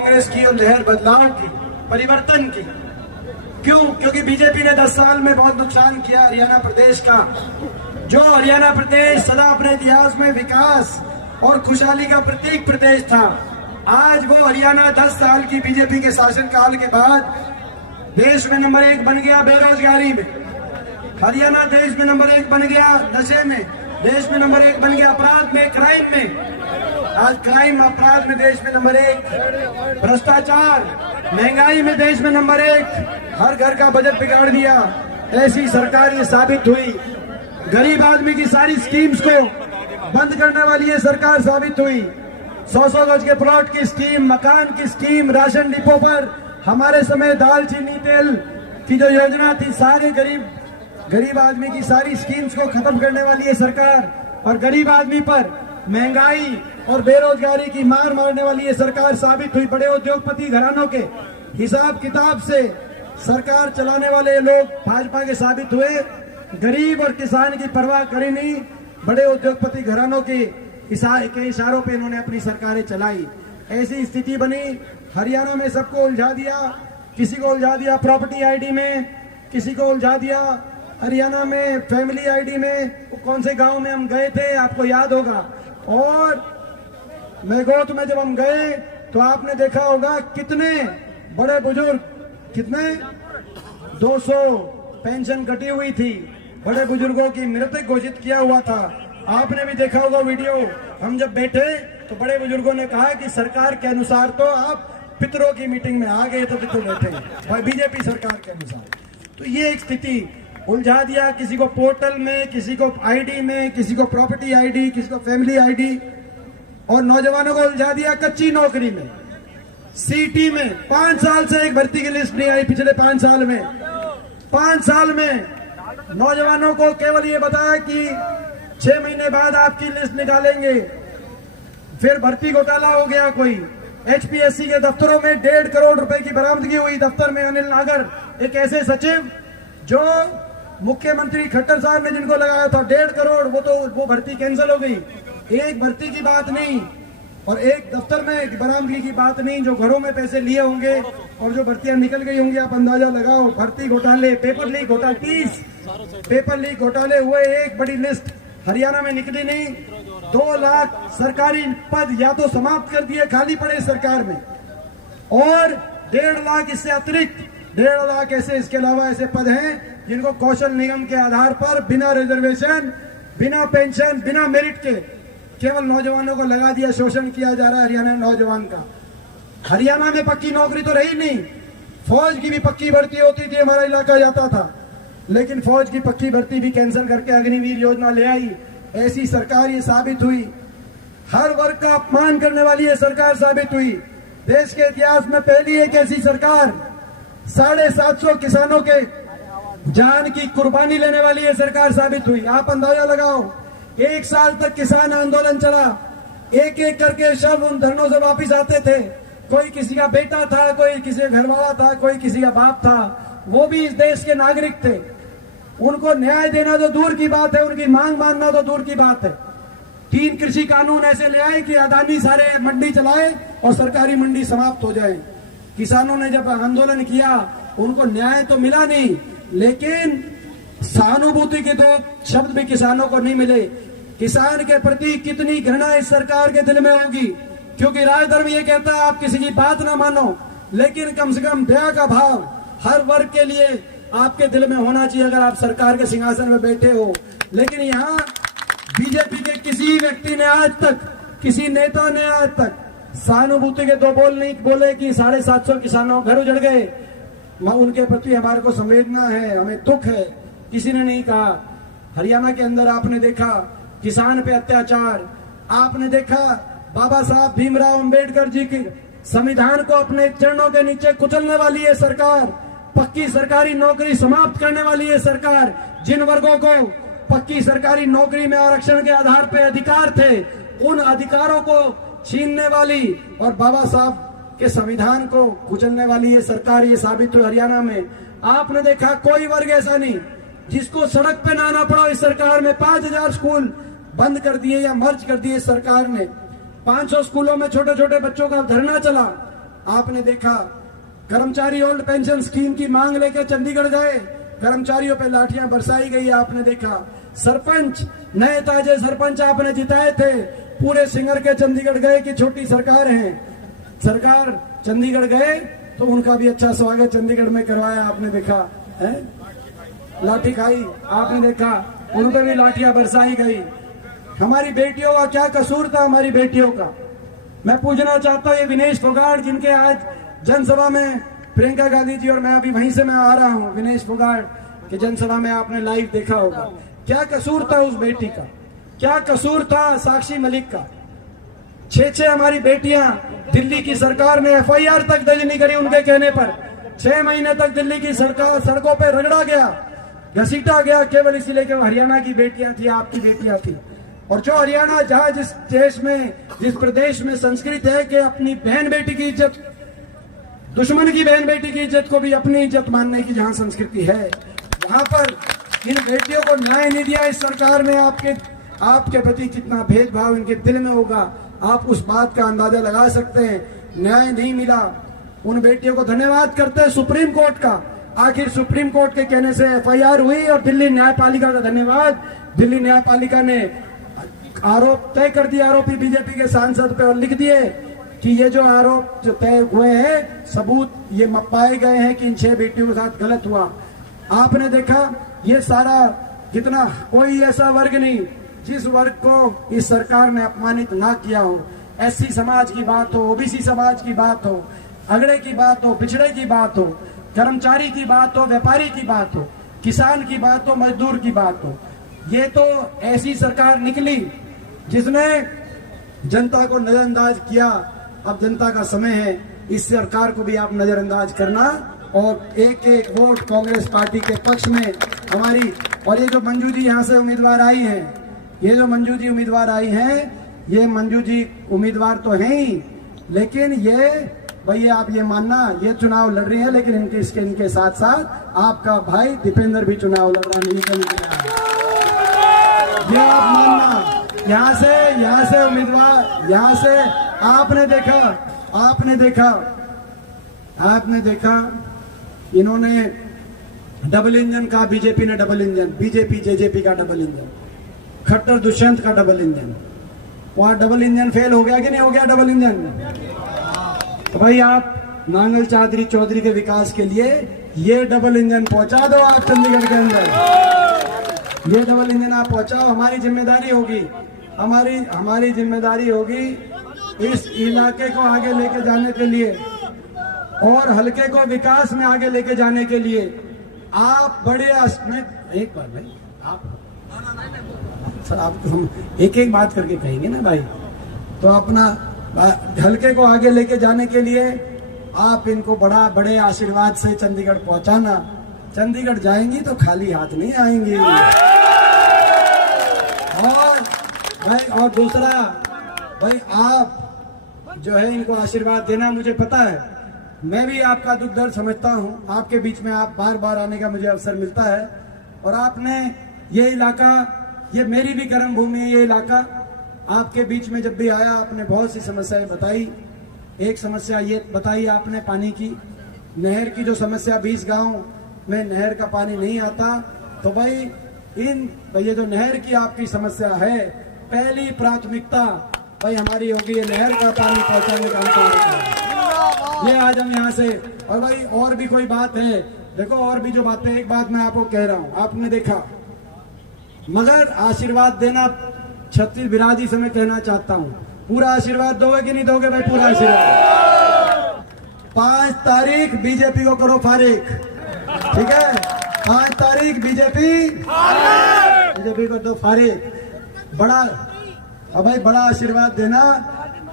कांग्रेस की और लहर बदलाव की, परिवर्तन की। क्यों? क्योंकि बीजेपी ने 10 साल में बहुत नुकसान किया हरियाणा प्रदेश का। जो हरियाणा प्रदेश सदा अपने इतिहास में विकास और खुशहाली का प्रतीक प्रदेश था, आज वो हरियाणा 10 साल की बीजेपी के शासनकाल के बाद देश में नंबर 1 बन गया बेरोजगारी में। हरियाणा देश में नंबर 1 बन गया नशे में, देश में नंबर 1 बन गया अपराध में, क्राइम में। आज क्राइम अपराध में देश में नंबर 1, भ्रष्टाचार महंगाई में देश में नंबर 1, हर घर का बजट बिगाड़ दिया। ऐसी सरकार ये साबित हुई। गरीब आदमी की सारी स्कीम्स को बंद करने वाली ये सरकार साबित हुई। 100 गज के प्लॉट की स्कीम, मकान की स्कीम, राशन डिपो पर हमारे समय दाल चीनी तेल की जो योजना थी, सारे गरीब आदमी की सारी स्कीम्स को खत्म करने वाली ये सरकार, और गरीब आदमी पर महंगाई और बेरोजगारी की मार मारने वाली ये सरकार साबित हुई। बड़े उद्योगपति घरानों के हिसाब किताब से सरकार चलाने वाले लोग भाजपा के साबित हुए। गरीब और किसान की परवाह करी नहीं, बड़े उद्योगपति घरानों के इशारों पे इन्होंने अपनी सरकारें चलाई। ऐसी स्थिति बनी, हरियाणा में सबको उलझा दिया। किसी को उलझा दिया प्रॉपर्टी आईडी में, किसी को उलझा दिया हरियाणा में फैमिली आईडी में। कौन से गांव में हम गए थे आपको याद होगा। और मेघोत में जब हम गए तो आपने देखा होगा कितने बड़े बुजुर्ग, कितने 200 पेंशन कटी हुई थी, बड़े बुजुर्गों की मृतक घोषित किया हुआ था। आपने भी देखा होगा वीडियो। हम जब बैठे तो बड़े बुजुर्गों ने कहा कि सरकार के अनुसार तो आप पितरों की मीटिंग में आ गए, तो बैठे बीजेपी सरकार के अनुसार। तो ये एक स्थिति उलझा दिया, किसी को पोर्टल में, किसी को आईडी में, किसी को प्रॉपर्टी आईडी, किसी को फैमिली आईडी, और नौजवानों को उलझा दिया कच्ची नौकरी में, सीटी में। 5 साल से एक भर्ती की लिस्ट नहीं आई। पिछले 5 साल में 5 साल में नौजवानों को केवल ये बताया कि 6 महीने बाद आपकी लिस्ट निकालेंगे। फिर भर्ती घोटाला हो गया। कोई एचपीएससी के दफ्तरों में 1.5 करोड़ रुपए की बरामदगी हुई। दफ्तर में अनिल नागर, एक ऐसे सचिव जो मुख्यमंत्री खट्टर साहब ने जिनको लगाया था 1.5 करोड़, वो भर्ती कैंसिल हो गई। एक भर्ती की बात नहीं और एक दफ्तर में बरामदगी की बात नहीं, जो घरों में पैसे लिए होंगे और जो भर्तियां निकल गई होंगी, आप अंदाजा लगाओ। भर्ती घोटाले, पेपर लीक घोटाले, 30 पेपर लीक घोटाले हुए। एक बड़ी लिस्ट हरियाणा में निकली नहीं। 2 लाख सरकारी पद या तो समाप्त कर दिए, खाली पड़े सरकार में, और 1.5 लाख इससे अतिरिक्त 1.5 लाख ऐसे, इसके अलावा ऐसे पद हैं जिनको कौशल निगम के आधार पर बिना रिजर्वेशन, बिना पेंशन, बिना मेरिट के केवल नौजवानों को लगा दिया। शोषण किया जा रहा है हरियाणा नौजवान का। हरियाणा में पक्की नौकरी तो रही नहीं। फौज की भी पक्की भर्ती होती थी, हमारा इलाका जाता था, लेकिन फौज की पक्की भर्ती भी कैंसिल करके अग्निवीर योजना ले आई। ऐसी सरकार ये साबित हुई। हर वर्ग का अपमान करने वाली ये सरकार साबित हुई। देश के इतिहास में पहली एक ऐसी सरकार, 750 किसानों के जान की कुर्बानी लेने वाली ये सरकार साबित हुई। आप अंदाजा लगाओ, 1 साल तक किसान आंदोलन चला। एक एक करके शव उन धरनों से वापिस आते थे। कोई किसी का बेटा था, कोई किसी का घरवाला था, कोई किसी का बाप था, वो भी इस देश के नागरिक थे। उनको न्याय देना तो दूर की बात है, उनकी मांग मानना तो दूर की बात है। 3 कृषि कानून ऐसे ले आए कि अदानी सारे मंडी चलाए और सरकारी मंडी समाप्त हो जाए। किसानों ने जब आंदोलन किया, उनको न्याय तो मिला नहीं, लेकिन सहानुभूति के 2 शब्द भी किसानों को नहीं मिले। किसान के प्रति कितनी घृणा इस सरकार के दिल में होगी, क्योंकि राजधर्म ये कहता है आप किसी की बात ना मानो, लेकिन कम से कम दया का भाव हर वर्ग के लिए आपके दिल में होना चाहिए अगर आप सरकार के सिंहासन में बैठे हो। लेकिन यहाँ बीजेपी के किसी व्यक्ति ने आज तक, किसी नेता ने आज तक सहानुभूति के 2 बोल नहीं बोले कि 750 किसानों घर उजड़ गए, उनके प्रति हमारे को संवेदना है, हमें दुख है, किसी ने नहीं कहा। हरियाणा के अंदर आपने देखा किसान पे अत्याचार, आपने देखा बाबा साहब भीमराव अंबेडकर जी के संविधान को अपने चरणों के नीचे कुचलने वाली है सरकार। पक्की सरकारी नौकरी समाप्त करने वाली है सरकार। जिन वर्गों को पक्की सरकारी नौकरी में आरक्षण के आधार पर अधिकार थे, उन अधिकारों को छीनने वाली और बाबा साहब के संविधान को कुचलने वाली ये सरकार ये साबित हुई हरियाणा में। आपने देखा कोई वर्ग ऐसा नहीं जिसको सड़क पे ना आना पड़ा। इस सरकार में 5000 स्कूल बंद कर दिए या मर्ज कर दिए सरकार ने। 500 स्कूलों में छोटे छोटे बच्चों का धरना चला। आपने देखा कर्मचारी ओल्ड पेंशन स्कीम की मांग लेकर चंडीगढ़ गए, कर्मचारियों पे लाठियां बरसाई गई। आपने देखा सरपंच, नए ताजे सरपंच आपने जिताए थे, पूरे सिंगर के चंडीगढ़ गए कि छोटी सरकार है, सरकार चंडीगढ़ गए तो उनका भी अच्छा स्वागत चंडीगढ़ में करवाया। आपने देखा है, लाठी खाई, आपने देखा उन पर भी लाठियां बरसाई गई। हमारी बेटियों का क्या कसूर था? हमारी बेटियों का मैं पूछना चाहता हूँ। ये विनेश फोगाट जिनके आज जनसभा में प्रियंका गांधी जी, और मैं अभी वहीं से मैं आ रहा हूँ, विनेश फोगाट की जनसभा में आपने लाइव देखा होगा। क्या कसूर था उस बेटी का? क्या कसूर था साक्षी मलिक का? 6 हमारी बेटियां, दिल्ली की सरकार ने FIR तक दर्ज नहीं करी उनके कहने पर। 6 महीने तक दिल्ली की सरकार सड़कों पर रगड़ा गया, घसीटा गया, केवल इसीलिए कि वो हरियाणा की बेटियां थी, आपकी बेटियां थी। और जो हरियाणा, जहां जिस देश में, जिस प्रदेश में संस्कृत है कि अपनी बहन बेटी की इज्जत, दुश्मन की बहन बेटी की इज्जत को भी अपनी इज्जत मानने की जहां संस्कृति है, वहां पर इन बेटियों को न्याय नहीं दिया इस सरकार ने। आपके प्रति कितना भेदभाव इनके दिल में होगा, आप उस बात का अंदाजा लगा सकते हैं। न्याय नहीं मिला, उन बेटियों को धन्यवाद करते हैं सुप्रीम कोर्ट का। आखिर सुप्रीम कोर्ट के कहने से FIR हुई, और दिल्ली न्यायपालिका का धन्यवाद, दिल्ली न्यायपालिका ने आरोप तय कर दिया आरोपी बीजेपी के सांसद पे, और लिख दिए कि ये जो आरोप जो तय हुए हैं, सबूत ये पाए गए हैं कि इन 6 बेटियों के साथ गलत हुआ। आपने देखा ये सारा कितना, कोई ऐसा वर्ग नहीं जिस वर्ग को इस सरकार ने अपमानित ना किया हो। SC समाज की बात हो, OBC समाज की बात हो, अगड़े की बात हो, पिछड़े की बात हो, कर्मचारी की बात हो, व्यापारी की बात हो, किसान की बात हो, मजदूर की बात हो, ये तो ऐसी सरकार निकली जिसने जनता को नजरअंदाज किया। अब जनता का समय है, इस सरकार को भी आप नजरअंदाज करना, और एक एक वोट कांग्रेस पार्टी के पक्ष में हमारी। और ये जो मंजू जी यहाँ से उम्मीदवार आई हैं, ये जो मंजू जी उम्मीदवार आई हैं, ये मंजू जी उम्मीदवार तो हैं ही, लेकिन ये भैया आप ये मानना, ये चुनाव लड़ रही है, लेकिन इनके साथ साथ आपका भाई दीपेंद्र भी चुनाव लड़ रहा नहीं, ये आप मानना। यहाँ से उम्मीदवार, यहाँ से आपने देखा इन्होंने डबल इंजन का, बीजेपी ने डबल इंजन, बीजेपी JJP का डबल इंजन, खट्टर दुष्यंत का डबल इंजन, वहां डबल इंजन फेल हो गया कि नहीं हो गया डबल इंजन? तो भाई आप नांगल चौधरी के विकास के लिए ये डबल इंजन पहुंचा दो आप चंडीगढ़ के अंदर, ये डबल इंजन आप पहुंचाओ। हमारी जिम्मेदारी होगी, हमारी जिम्मेदारी होगी इस इलाके को आगे लेके जाने के लिए और हल्के को विकास में आगे लेके जाने के लिए। आप बड़े एक बार भाई आप हम एक बात करके कहेंगे ना भाई, तो अपना हल्के को आगे लेके जाने के लिए आप इनको बड़े आशीर्वाद से चंडीगढ़ पहुंचाना। चंडीगढ़ जाएंगी तो खाली हाथ नहीं आएंगी। और दूसरा भाई, आप जो है इनको आशीर्वाद देना, मुझे पता है, मैं भी आपका दुख दर्द समझता हूँ, आपके बीच में आप बार आने का मुझे अवसर मिलता है। और आपने ये इलाका, ये मेरी भी कर्म भूमि है, ये इलाका आपके बीच में जब भी आया आपने बहुत सी समस्याएं बताई। एक समस्या ये बताई आपने पानी की, नहर की जो समस्या, 20 गांव में नहर का पानी नहीं आता, तो भाई ये जो नहर की आपकी समस्या है, पहली प्राथमिकता भाई हमारी होगी ये नहर का पानी पहुंचाने का काम। ये आज हम यहाँ से, और भाई और भी कोई बात है, देखो और भी जो बातें, एक बात मैं आपको कह रहा हूँ, आपने देखा, मगर आशीर्वाद देना छत्तीस बिराजी से मैं कहना चाहता हूँ, पूरा आशीर्वाद दोगे कि नहीं दोगे भाई? पूरा आशीर्वाद। 5 तारीख बीजेपी को करो फारिग, ठीक है? 5 तारीख बीजेपी को दो फारिग। बड़ा, अब भाई बड़ा आशीर्वाद देना।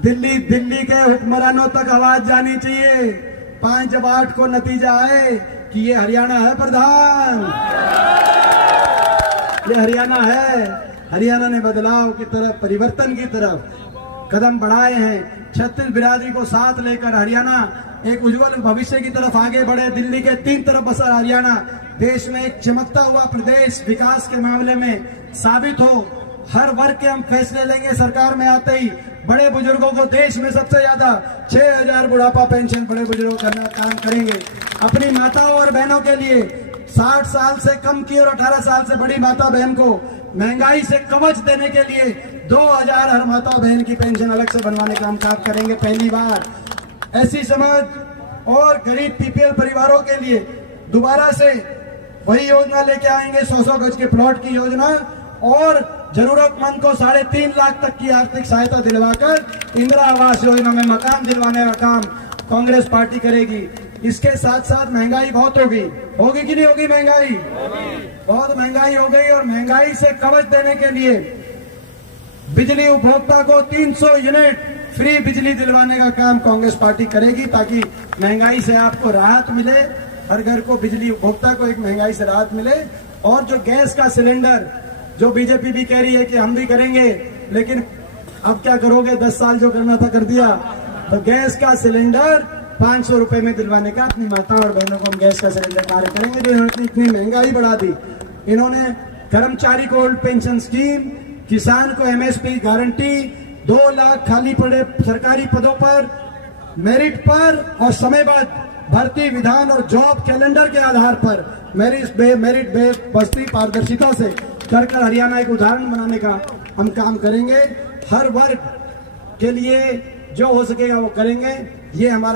दिल्ली के हुक्मरानों तक आवाज जानी चाहिए 5 जब 8 को नतीजा आए कि ये हरियाणा है प्रधान, ये हरियाणा है। हरियाणा ने बदलाव की तरफ, परिवर्तन की तरफ कदम बढ़ाए हैं। छत्तीस बिरादरी को साथ लेकर हरियाणा एक उज्जवल भविष्य की तरफ आगे बढ़े। दिल्ली के 3 तरफ बसा हरियाणा देश में एक चमकता हुआ प्रदेश विकास के मामले में साबित हो, हर वर्ग के हम फैसले लेंगे सरकार में आते ही। बड़े बुजुर्गों को देश में सबसे ज्यादा 6,000 बुढ़ापा पेंशन बड़े बुजुर्गों को करना काम करेंगे। अपनी माताओं और बहनों के लिए 60 साल से कम की और 18 साल से बड़ी माता बहन को महंगाई से कवच देने के लिए 2,000 हर माता बहन की पेंशन अलग से बनवाने का हम काम करेंगे। पहली बार ऐसी समाज और गरीब पीपीएल परिवारों के लिए दोबारा से वही योजना लेके आएंगे, 100-100 गज के प्लॉट की योजना, और जरूरतमंद को 3.5 लाख तक की आर्थिक सहायता दिलवाकर इंदिरा आवास योजना में मकान दिलवाने का काम कांग्रेस पार्टी करेगी। इसके साथ साथ महंगाई बहुत होगी कि नहीं होगी? महंगाई बहुत महंगाई हो गई, और महंगाई से कवच देने के लिए बिजली उपभोक्ता को 300 यूनिट फ्री बिजली दिलवाने का काम कांग्रेस पार्टी करेगी, ताकि महंगाई से आपको राहत मिले, हर घर को बिजली उपभोक्ता को एक महंगाई से राहत मिले। और जो गैस का सिलेंडर, जो बीजेपी भी कह रही है कि हम भी करेंगे, लेकिन अब क्या करोगे? 10 साल जो करना था कर दिया। तो गैस का सिलेंडर 500 रुपए में दिलवाने का अपनी माता और बहनों को हम गैस का सिलेंडर कार्य करेंगे। जो इन्होंने इतनी महंगाई बढ़ा दी, इन्होंने कर्मचारी को ओल्ड पेंशन स्कीम, किसान को एमएसपी गारंटी, 2 लाख खाली पड़े सरकारी पदों पर मेरिट पर और समयबद्ध भर्ती विधान और जॉब कैलेंडर के आधार पर मेरिट बेस्ड भर्ती पारदर्शिता से कर हरियाणा एक उदाहरण बनाने का हम काम करेंगे। हर वर्ग के लिए जो हो सकेगा वो करेंगे। ये हमारा